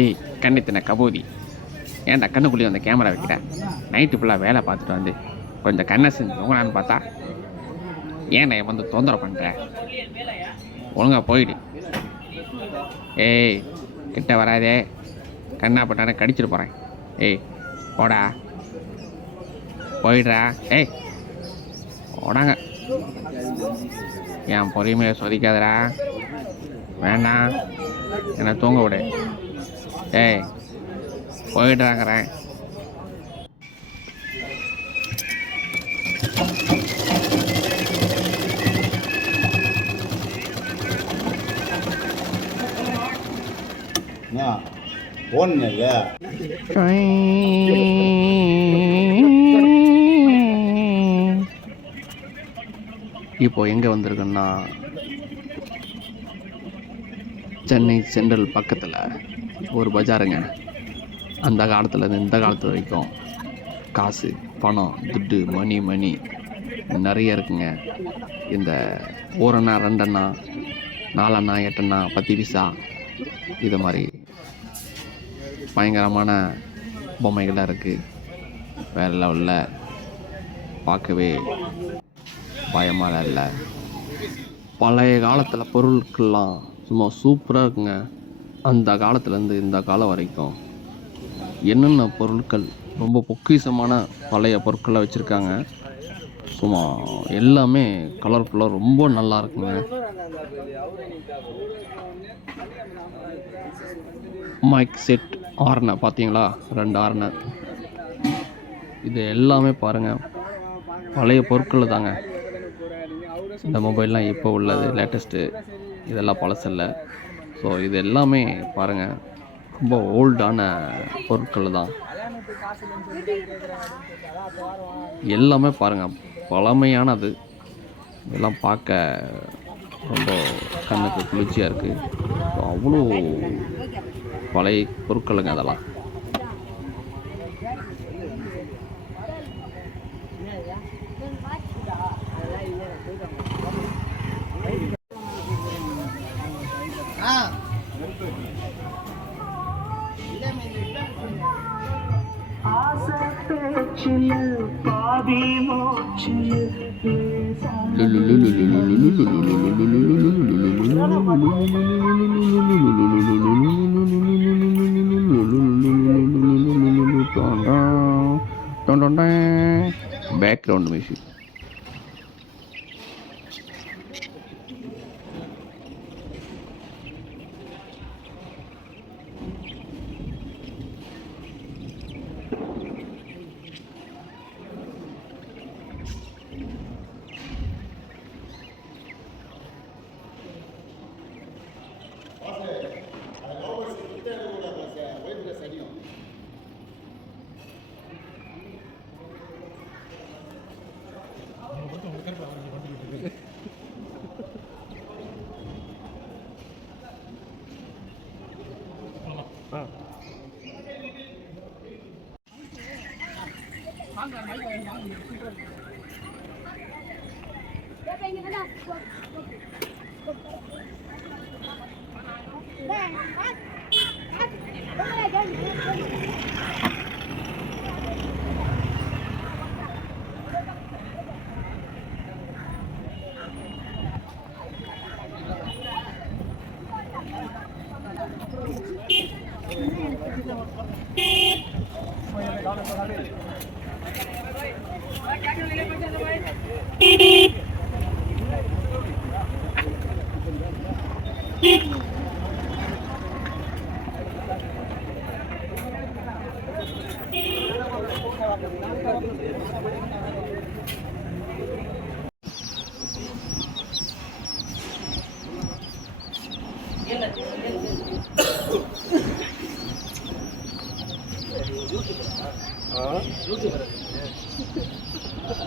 ஏய் கண்ணித்தனை கபூதி, ஏன்டா கண்ணுக்குள்ளேயே வந்து கேமரா வைக்கிறேன்? நைட்டு ஃபுல்லாக வேலை பார்த்துட்டு வந்து கொஞ்சம் கண்ணை செஞ்சு தூங்கலான்னு பார்த்தா ஏன்டா வந்து தொந்தரவு பண்ணுற? ஒழுங்காக போயிடு. ஏய் கிட்ட வராதே, கண்ணா பட்டான கடிச்சிட்டு போகிறேன். ஏய் போடா, போயிடுறா. ஏய் ஓடாங்க, என் பொறுமையை சொதிக்காதடா. வேண்டாம், என்னை தூங்க விடு. ஏய் போயிடுறாங்கிறேன். ஒன்னுங்க இப்போ எங்கே வந்திருக்குன்னா, சென்னை சென்ட்ரல் பக்கத்தில் ஒரு பஜாருங்க. அந்த காலத்துலேருந்து இந்த காலத்து வரைக்கும் காசு, பணம், துட்டு, மணி நிறைய இருக்குங்க. இந்த 1 அண்ணா 2 அண்ணா 4 அண்ணா 8 அண்ணா 10 பைசா இது மாதிரி பயங்கரமான பொம்மைகளாக இருக்குது. வேறு லெவலில் பார்க்கவே பயமாக இல்லை. பழைய காலத்தில் பொருட்கள்லாம் சும்மா சூப்பராக இருக்குங்க. அந்த காலத்துலேருந்து இந்த காலம் வரைக்கும் என்னென்ன பொருட்கள் ரொம்ப பொக்கிஷமான பழைய பொருட்களை வச்சுருக்காங்க. சும்மா எல்லாமே கலர்ஃபுல்லாக ரொம்ப நல்லா இருக்குங்க. மைக் செட் ஆர்னை பார்த்தீங்களா? 2 ஆர்னை, இது எல்லாமே பாருங்கள் பழைய பொருட்கள் தாங்க. இந்த மொபைல்லாம் இப்போ உள்ளது லேட்டஸ்ட்டு, இதெல்லாம் பழசில்லை. ஸோ இது எல்லாமே பாருங்கள் ரொம்ப ஓல்டான பொருட்கள் தான். எல்லாமே பாருங்கள் பழமையானது. இதெல்லாம் பார்க்க ரொம்ப கண்ணுக்கு குளிர்ச்சியாக இருக்குது. அவ்வளோ பழைய பொருட்களுங்க அதெல்லாம். Background music.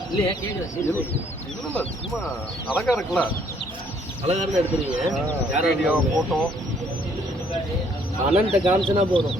இல்லையா கேட்குறேன். இல்ல சும்மா அழகா இருக்குல்ல, அழகா இருந்தா எடுத்துருவீங்க. Video photo. அண்ணன்ட்ட காமிச்சனா போதும்.